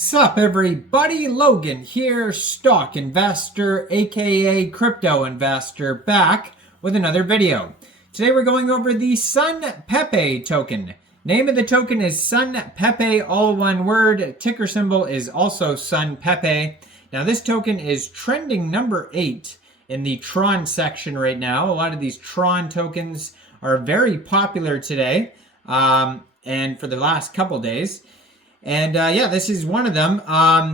Sup everybody, Logan here, stock investor aka crypto investor, back with another video. Today we're going over the Sunpepe token. Name of the token is Sunpepe, all one word. Ticker symbol is also Sunpepe. Now this token is trending number 8 in the Tron section right now. A lot of these Tron tokens are very popular today and for the last couple days. And yeah, this is one of them.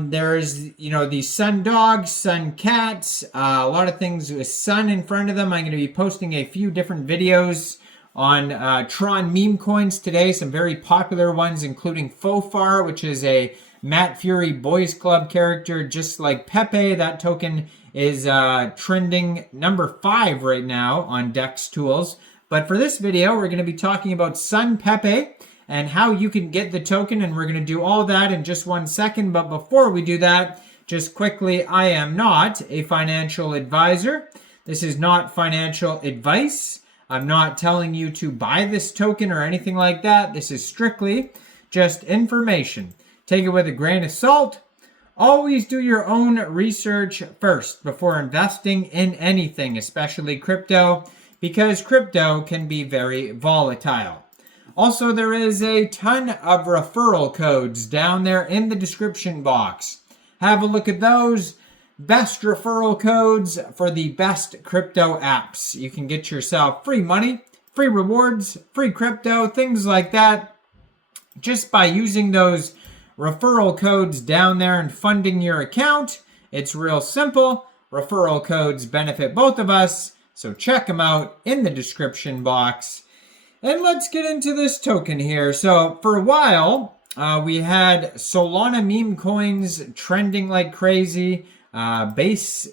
There's, the sun dogs, sun cats, a lot of things with sun in front of them. I'm going to be posting a few different videos on Tron meme coins today. Some very popular ones, including Fofar, which is a Matt Fury Boys Club character, just like Pepe. That token is trending number 5 right now on DEX Tools. But for this video, we're going to be talking about Sunpepe and how you can get the token, and we're going to do all that in just 1 second. But before we do that, just quickly, I am not a financial advisor. This is not financial advice. I'm not telling you to buy this token or anything like that. This is strictly just information. Take it with a grain of salt. Always do your own research first before investing in anything, especially crypto, because crypto can be very volatile. Also, there is a ton of referral codes down there in the description box. Have a look at those. Best referral codes for the best crypto apps. You can get yourself free money, free rewards, free crypto, things like that, just by using those referral codes down there and funding your account. It's real simple. Referral codes benefit both of us, so check them out in the description box. And let's get into this token here. So for a while, we had Solana meme coins trending like crazy. Base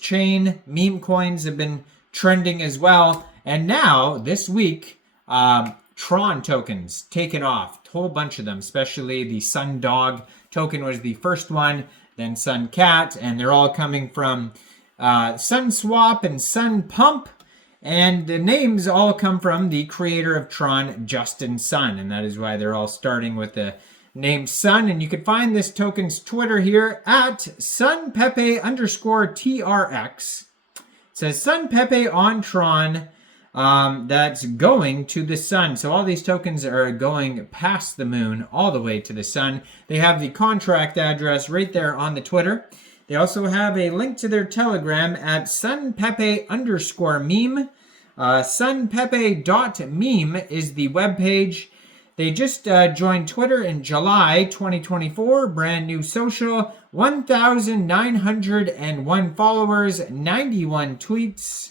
chain meme coins have been trending as well. And now, this week, Tron tokens taken off. A whole bunch of them, especially the Sun Dog token was the first one, then Sun Cat, and they're all coming from Sunswap and Sunpump. And the names all come from the creator of Tron, Justin Sun, and that is why they're all starting with the name Sun. And you can find this token's Twitter here at Sunpepe_TRX. It says Sunpepe on Tron, that's going to the sun. So all these tokens are going past the moon all the way to the sun. They have the contract address right there on the Twitter. They also have a link to their Telegram at Sunpepe_meme. Sunpepe.meme is the webpage. They just joined Twitter in July 2024. Brand new social. 1,901 followers. 91 tweets.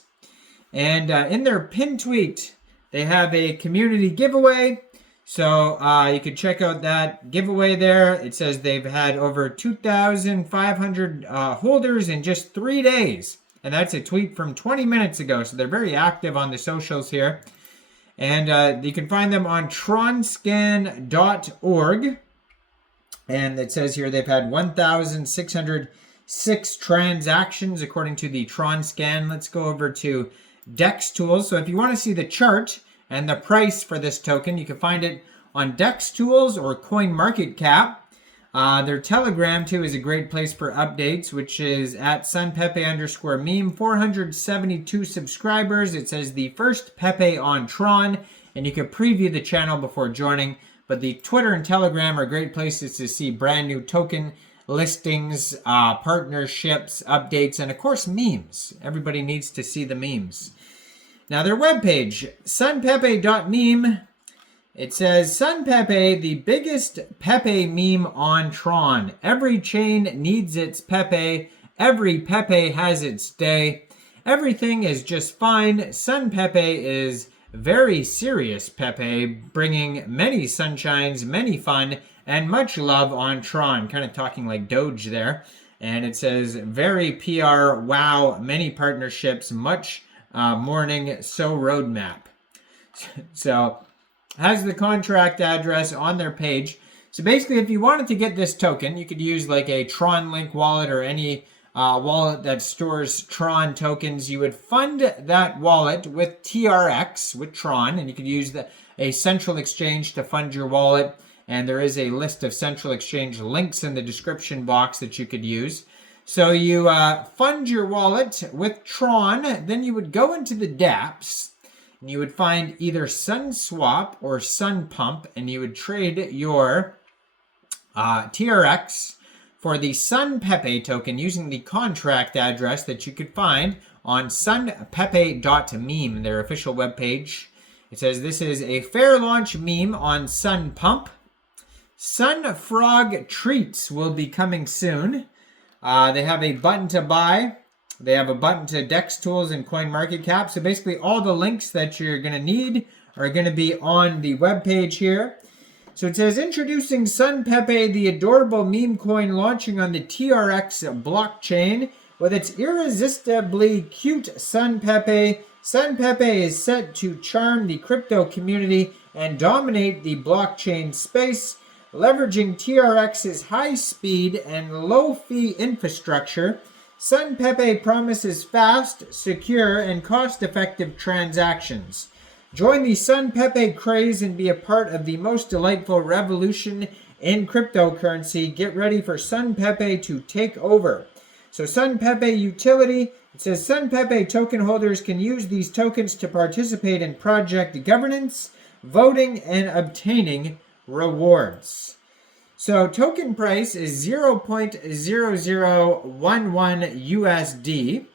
And in their pin tweet, they have a community giveaway. So you can check out that giveaway there. It says they've had over 2,500 holders in just 3 days. And that's a tweet from 20 minutes ago. So they're very active on the socials here. And you can find them on tronscan.org. And it says here they've had 1,606 transactions according to the Tronscan. Let's go over to DEX Tools. So if you want to see the chart and the price for this token, you can find it on DEX Tools or CoinMarketCap. Their Telegram, too, is a great place for updates, which is at Sunpepe_meme. 472 subscribers. It says the first Pepe on Tron, and you can preview the channel before joining. But the Twitter and Telegram are great places to see brand new token listings, partnerships, updates, and, of course, memes. Everybody needs to see the memes. Now, their webpage, sunpepe.meme, it says, Sunpepe, the biggest Pepe meme on Tron. Every chain needs its Pepe. Every Pepe has its day. Everything is just fine. Sunpepe is very serious Pepe, bringing many sunshines, many fun, and much love on Tron. Kind of talking like Doge there. And it says, very PR, wow, many partnerships, much morning, so roadmap. So has the contract address on their page. So basically, if you wanted to get this token, you could use like a Tronlink wallet or any wallet that stores Tron tokens. You would fund that wallet with TRX, with Tron, and you could use a central exchange to fund your wallet. And there is a list of central exchange links in the description box that you could use. So you fund your wallet with Tron, then you would go into the dApps, and you would find either Sunswap or Sunpump, and you would trade your TRX for the Sunpepe token using the contract address that you could find on sunpepe.meme, their official webpage. It says this is a fair launch meme on Sunpump. Sunfrog treats will be coming soon. They have a button to buy. They have a button to DEX tools and CoinMarketCap. So basically all the links that you're going to need are going to be on the webpage here. So it says, introducing Sunpepe, the adorable meme coin launching on the TRX blockchain with its irresistibly cute Sunpepe. Sunpepe is set to charm the crypto community and dominate the blockchain space, leveraging TRX's high-speed and low-fee infrastructure. Sunpepe promises fast, secure, and cost-effective transactions. Join the Sunpepe craze and be a part of the most delightful revolution in cryptocurrency. Get ready for Sunpepe to take over. So Sunpepe utility, it says Sunpepe token holders can use these tokens to participate in project governance, voting, and obtaining rewards. So token price is 0.0011 USD,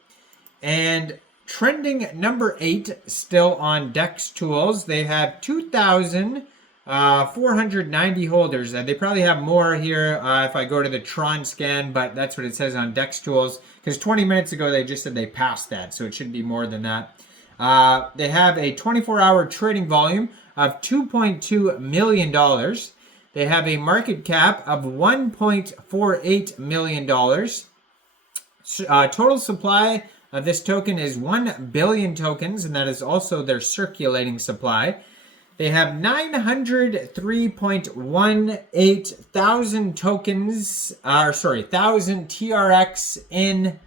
and trending number 8 still on DEX tools. They have 2,490 holders. They probably have more here if I go to the Tron scan, but that's what it says on DEX tools, because 20 minutes ago they just said they passed that, so it should be more than that. They have a 24-hour trading volume of $2.2 million. They have a market cap of $1.48 million. Total supply of this token is 1 billion tokens, and that is also their circulating supply. They have 903.18 thousand tokens, thousand TRX in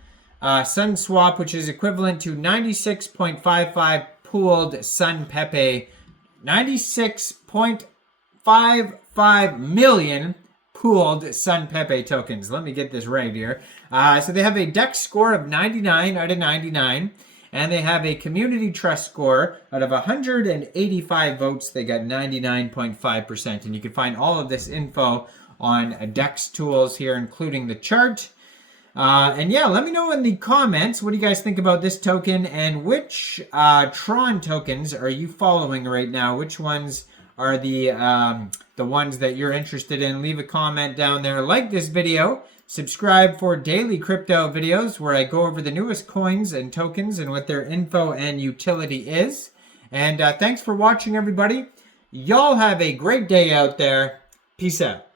Sunswap, which is equivalent to 96.55 pooled Sunpepe, 96.55 million pooled Sunpepe tokens. Let me get this right here. So they have a DEX score of 99 out of 99, and they have a community trust score out of 185 votes. They got 99.5%, and you can find all of this info on DEX tools here, including the chart. And yeah, let me know in the comments, what do you guys think about this token, and which Tron tokens are you following right now? Which ones are the ones that you're interested in? Leave a comment down there. Like this video. Subscribe for daily crypto videos where I go over the newest coins and tokens and what their info and utility is. And thanks for watching, everybody. Y'all have a great day out there. Peace out.